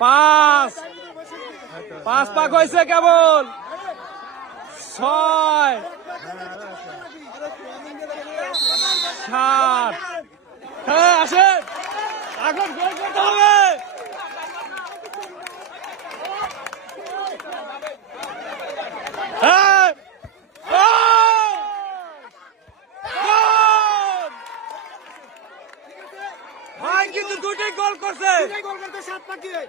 5 5 পাক হয়েছে কেবল 6 7 হ্যাঁ আসেন এখন গোল করতে হবে হ্যাঁ ভাই কিন্তু দুটোই গোল করছে 7 পাক দিয়ে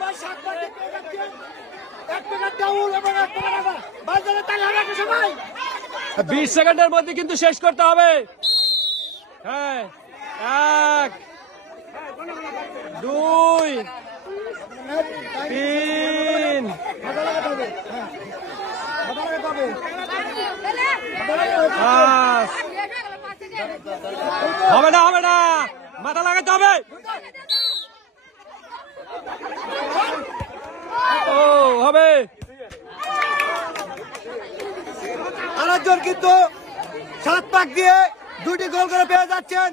ভাই 7 পাক দিয়ে এক প্যাকেট ডাউল এবং এক প্যাকেট আদা বাজারে তালে হবে সবাই 20 সেকেন্ডের মধ্যে কিন্তু শেষ করতে হবে হ্যাঁ 1 2 3 5 হবে না মাথা লাগাতে হবে ও হবে আরেকজন কিন্তু 7 পাক দিয়ে দুটি গোল করে পেয়ে যাচ্ছেন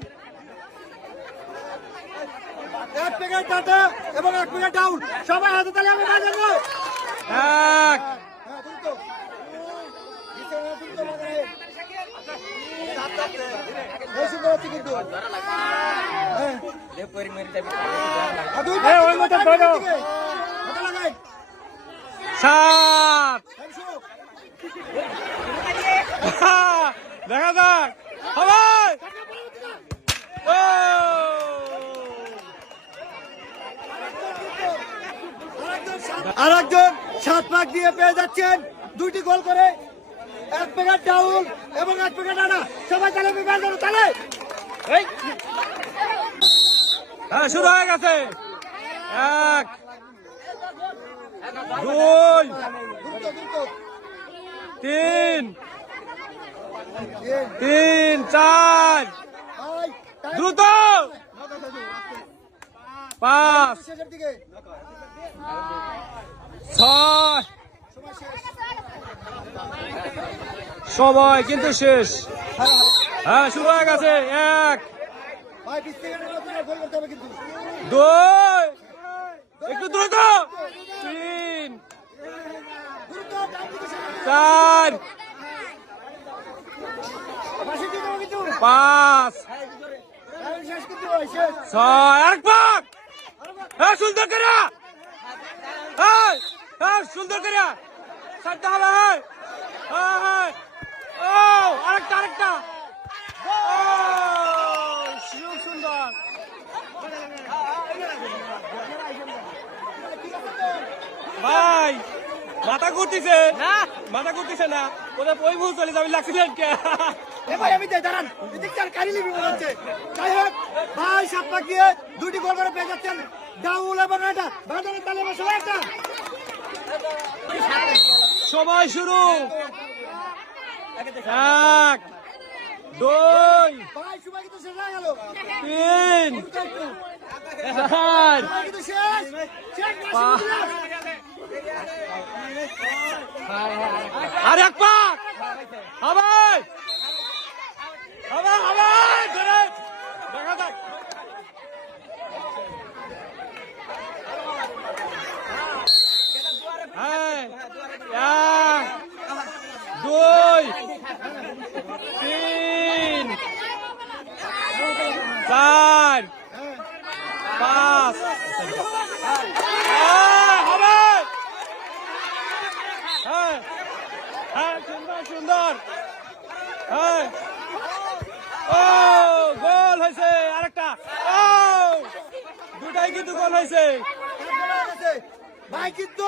এক প্যাকেট টাটা এবং এক প্যাকেট ডাউল সবাই হাতে তালে হবে বাজারে 1 7 দেখা যাক হবে আরেকজন 7 পাক দিয়ে পেয়ে যাচ্ছেন দুটি গোল করে এক প্যাকেট ডাউল এবং এক প্যাকেট আটা সবাই তালে বাজারে তালে হ্যাঁ শুরু হয়ে গেছে 1 2 3 4 দ্রুত 5 6 সময় কিন্তু শেষ হ্যাঁ শুরু হয়ে গেছে 1 2 একটু দ্রুত 3 4 5 6 এক পাক হ্যাঁ সুন্দর করে সুন্দর করে ছাড়তে হবে আরেকটা সুন্দর ভাই মাথা ঘুরতেছে না ওদের ওই ভুল চলে যাবে লাগছিলেন কে আমি দাঁড়ান যাই হোক ভাই 7 পাক দিয়ে দুটি গোল করে পেয়ে যাচ্ছেন ডাউল এবং এটা বাজারে তালে সবাই একটা সময় শুরু 1 2 ভাই সবাই কিন্তু শেষ হয়ে গেল 3 4 কিন্তু শেষ আর এক পাক হবে দেখা যাক হ্যাঁ 1 2 3 4 5 হবে সুন্দর হ্যাঁ ও গোল হয়েছে আরেকটা ও দুটাই কিন্তু গোল হয়েছে ভাই কিন্তু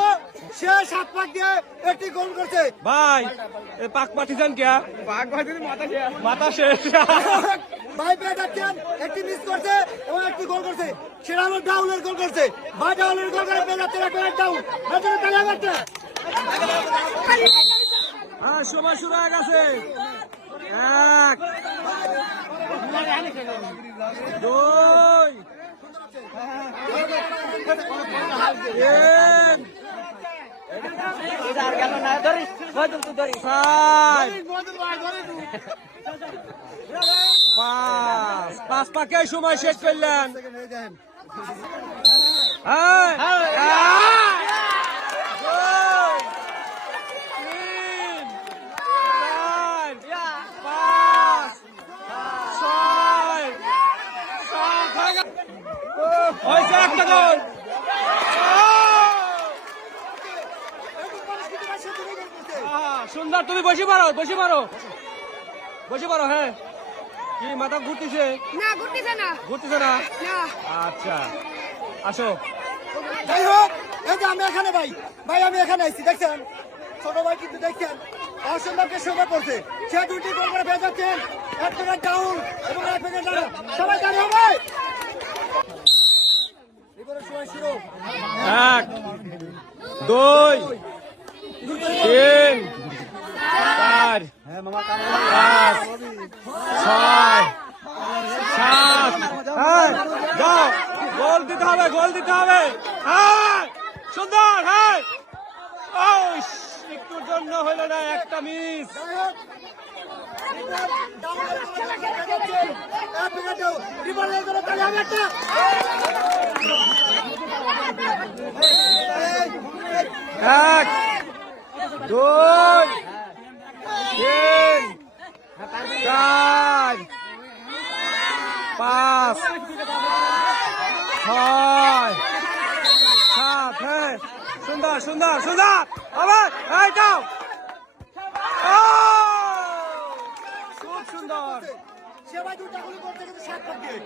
সে 7 পাক দিয়ে একটি গোল করছে ভাই পাক পাঠিয়েছেন কে মাথা শেষ ভাই পেয়ে যাচ্ছেন একটি মিস করছে এবং একটি গোল করছে সেটা হলো ডাউলের গোল করছে ভাই ডাউলের গোল করে পেয়ে যাচ্ছে ডাউল হ্যাঁ সময় শুরু হয়ে গেছে 1 2 3 4 পাঁচ পাকে সময় শেষ করলেন। একটা গোল। সুন্দর, তুমি বসে পারো, বসে পারো, বসে পারো। হ্যাঁ, কি মাথা ঘুরতেছে? না, ঘুরতেছে না। ঘুরতেছে না? না। আচ্ছা, আসো। যাই হোক, এই যে আমি এখানে ভাই, আমি এখানে আইছি, দেখছেন ছোট ভাই কিন্তু দেখছেন অসম্ভবকে শোভা করছে। সে দুটি গোল করে পেয়ে যাচ্ছেন, এক প্যাকেট ডাউন এবং এক প্যাকেট ডাউন। সবাই দাঁড়িয়ে হবে। এবারে সময় শুরু। 1 2 3 4 5 6 7 যাও, গোল দিতে হবে, গোল দিতে হবে। হ্যাঁ, সুন্দর। হ্যাঁ, একটুর জন্য হলো না, একটা মিস। যাই হোক, রিপোর্ট ডাউনের গোল পেয়ে যাচ্ছেন, এক প্যাকেট ডাউন। রিপোর্টের জন্য তাহলে হবে একটা। 1 2 3 4 5 6 7। হ্যাঁ, সুন্দর সুন্দর সুন্দর। আবার এইটাও খুব সুন্দর। সে ভাই দুটা গোল করতে কিন্তু 7 পাক দিয়ে।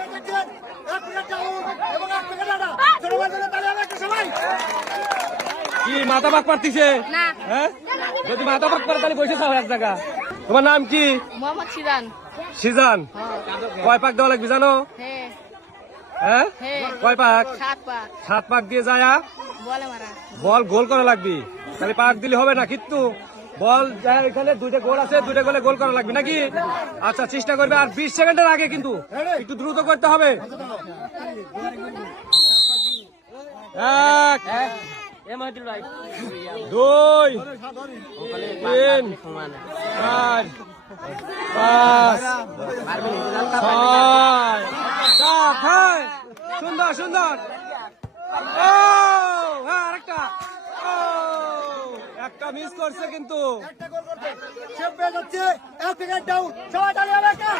এই দেখছেন, এক প্যাকেট ডাউন এবং এক প্যাকেট ডাউন। ছোট ভাই জন্য তাহলে হবে একটা সবাই। কি মাথা পাক পারতিছে? না। হ্যাঁ, যদি মাথা পাক পারে তাহলে বসে থাকো এক জায়গা। তোমার নাম কি? মোহাম্মদ সিরান। সিজান। কয় পাক দেওয়া লাগবে জানো? হ্যাঁ। হ্যাঁ, হ্যাঁ। কয় পাক? 7 পা। 7 পাক দিয়ে যায় বলে মারা। বল গোল করা লাগবে। তাহলে পাক দিলে হবে না, কিন্তু বল যায় এখানে দুইটা গোল আছে, দুইটা গোলে গোল করা লাগবে নাকি? আচ্ছা, চেষ্টা করবে। আর 20 সেকেন্ডের আগে কিন্তু একটু দ্রুত করতে হবে। 1 2 3 4 5 6 7। হ্যাঁ, সুন্দর সুন্দর। ও হ্যাঁ, আরেকটা। ও, একটা মিস করছে কিন্তু। একটা গোল করতে সে পেয়ে যাচ্ছে, এক প্যাকেট ডাউন। সবাই তাহলে হবে একটা।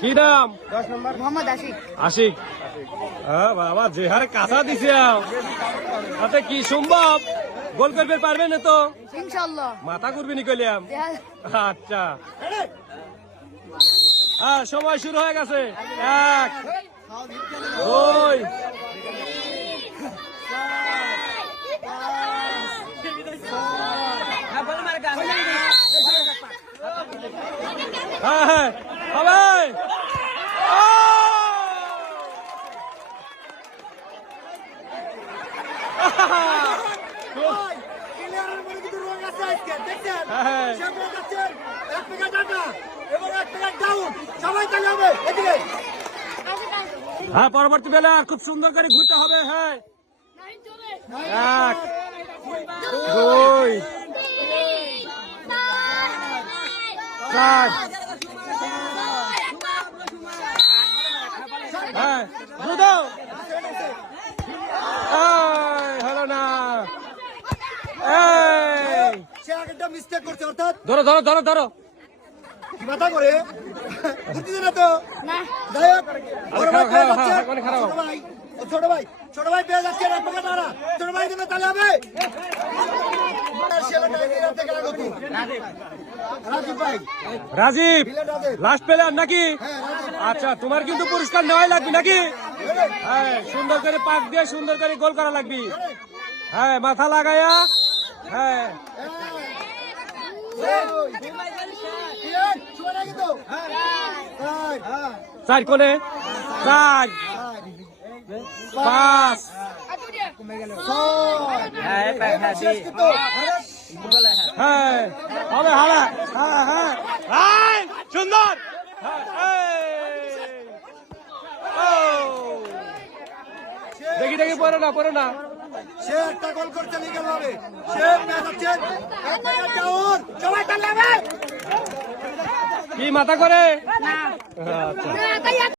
কি নাম? 10 নম্বর মোহাম্মদ আশিক। আশিক। হ্যাঁ বাবা, যে হারে কাঁচা দিছে তাতে কি সম্ভব গোল করবে পারবে না তো? ইনশাআল্লাহ। মাথা ঘুরবে নি কইলাম। আচ্ছা, রেডি? হ্যাঁ, সময় শুরু হয়ে গেছে। 1 2 হ্যাঁ হ্যাঁ হবে। ভাই, প্লেয়ারের মধ্যে কিন্তু রোগ আছে আজকে, দেখছেন? হ্যাঁ। সে পেয়ে যাচ্ছেন, এক প্যাকেট ডাটা এবং এক প্যাকেট ডাউন। সবাই তাহলে হবে। এদিকে হ্যাঁ, পরবর্তী বেলা খুব সুন্দর করে ঘুরতে হবে। হ্যাঁ, 1 2 4। হ্যাঁ, দ্রুত। হলো না। সে আগেরটা মিস্টেক করছে, অর্থাৎ ধরো ধরো ধরো ধরো। কি মাথা করে বুঝতে না তো। না। যাই হোক, বড় ভাই পেয়ে যাচ্ছে, মানে খারাপ। ছোট ভাই পেয়ে যাচ্ছে, এক প্যাকেট ডাটা। ছোট ভাই জন্য তাহলে হবে। রাজীব ভাই, রাজীব, রাজীব। লাস্ট প্লেয়ার নাকি? হ্যাঁ, রাজীব। আচ্ছা, তোমার কিন্তু পুরস্কার নেওয়াই লাগবে নাকি? হ্যাঁ, সুন্দর করে পাক দিয়ে সুন্দর করে গোল করা লাগবে। হ্যাঁ, মাথা লাগায়া। হ্যাঁ, চার কোণে 4 5। হ্যাঁ, হবে হবে। হ্যাঁ হ্যাঁ, সুন্দর। দেখি দেখি, পড়ে না পড়ে না। সে একটা গোল করতে লিগেল ভাবে। সে পেয়ে যাচ্ছেন, এক প্যাকেট ডাউন। সবাই তাহলে হবে। কি মাথা করে? না আচ্ছা